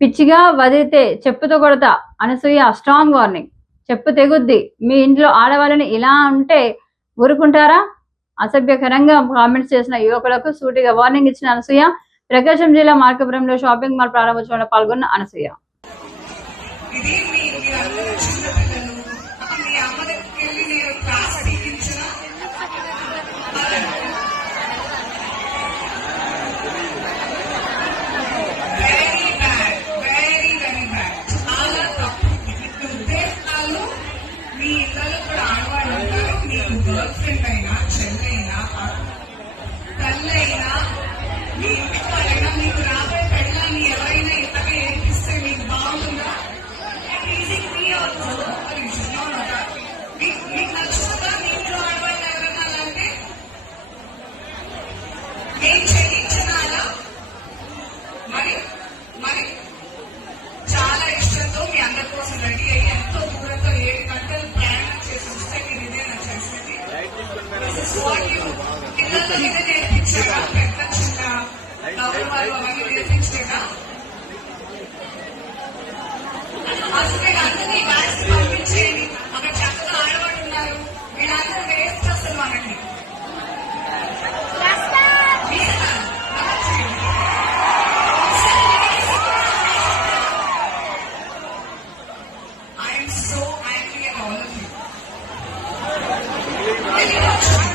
పిచ్చిగా వదిలితే చెప్పుతో కొడతా అనసూయ స్ట్రాంగ్ వార్నింగ్ చెప్పు తెగుద్ది. మీ ఇంట్లో ఆడవాళ్ళని ఇలా ఉంటే ఊరుకుంటారా? అసభ్యకరంగా కామెంట్స్ చేసిన యువకులకు సూటిగా వార్నింగ్ ఇచ్చిన అనసూయ ప్రకాశం జిల్లా మార్కపురంలో షాపింగ్ మాల్ ప్రారంభోత్సవంలో పాల్గొన్న అనసూయ. గర్ల్ ఫ్రెండ్ అయినా చెల్లైనా తల్లైనా మీ ఇంటి వాళ్ళైనా మీకు రాబోయే పెళ్ళాన్ని ఎవరైనా ఇలాగే ఏడిపిస్తే మీకు బాగుంటుందా ప్లీజింగ్ మీ ఆల్సో మీకు మీకు నచ్చుతుందా మీ ఇంట్లో ఆడవాళ్ళు ఎవరైనా అలాంటి నేను చెల్లించినాలా మరి మరి చాలా ఇష్టంతో మీ అందరి కోసం రెడీ అయ్యి పిల్లల మీద నేర్పించాడా పెట్టకుండా డబ్బులు వాళ్ళు అలాగే నేర్పించాడా అసలు అందరినీ బ్యాగ్స్ పంపించేయండి అక్కడ చక్కగా ఆడవాళ్ళు ఉన్నారు వీళ్ళందరూ వేస్ట్ అసలు మనకి I'm so angry at all of you. Very much.